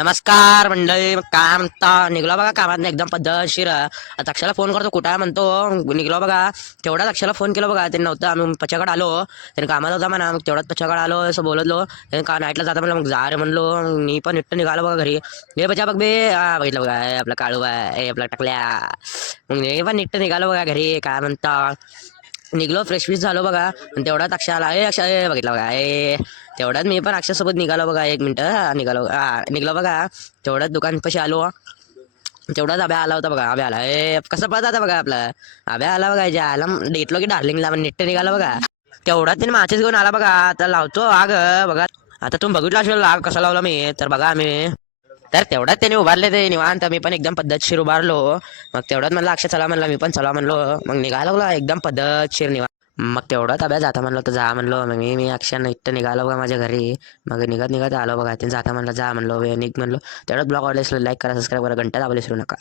नमस्कार मंडळी, मग काय म्हणता? निघलो बघा कामात एकदम पद्धतशीर. आता अक्षाला फोन करतो, कुठं आहे म्हणतो. निघलो बघा. तेवढ्यात अक्षाला फोन केला बघा, ते नव्हतं. आम्ही पच्याकडे आलो, त्याने कामाला होता म्हणा. मग तेवढ्यात पच्याकडे आलो, असं बोललो. त्याने का नाईटला जाता म्हणलं, मग जा रे म्हणलो. मग मी पण एकटं निघालो बघा घरी. हे बचा बघ बे, हा बघितलं बघा, हे आपला काळू आहे, हे आपला टाकल्या. मग मी पण एकटं निघालो बघा घरी. काय म्हणता? निघलो, फ्रेश फ्रेश झालो बघा. आणि तेवढ्यात अक्षा आला, ए अक्षा, ए बघितलं बघा, ए तेवढ्यात मी पण अक्षासोबत निघालो बघा. एक मिनिटं, निघालो, निघलो बघा. तेवढ्यात दुकान पशी आलो. तेवढाच आब्या आला होता बघा. आब्या आला, ए कसं पळत आता बघा आपला आब्या आला बघा. ज्या आला डेटलो की डार्लिंगला नेट निघाला बघा. तेवढ्यात त्याने माचीस घेऊन आला बघा. आता लावतो आग बघा. आता तुम्ही बघितलं असेल आग कसा लावला मी, तर बघा आम्ही. तर तेवढ्यात त्याने उभारले ते निवांत. मी पण एकदम पद्धतशीर उभारलो. मग तेवढ्यात म्हणलं अक्षय चला म्हणलं, मी पण चला म्हणलो. मग निघाला बघा एकदम पद्धतशीर निवांत. मग तेवढं ताब्या जाता म्हणलं तर जा म्हणलो. मग मी अक्षर इथं निघालो बघा माझ्या घरी. मग निघत निघत आलो बघा. ते जाता म्हणलं जा म्हणलो, निघ म्हणलो. तेवढंच ब्लॉग आवडले लाईक करा, सबस्क्राईब करा, घंटा दाबायला विसरू नका.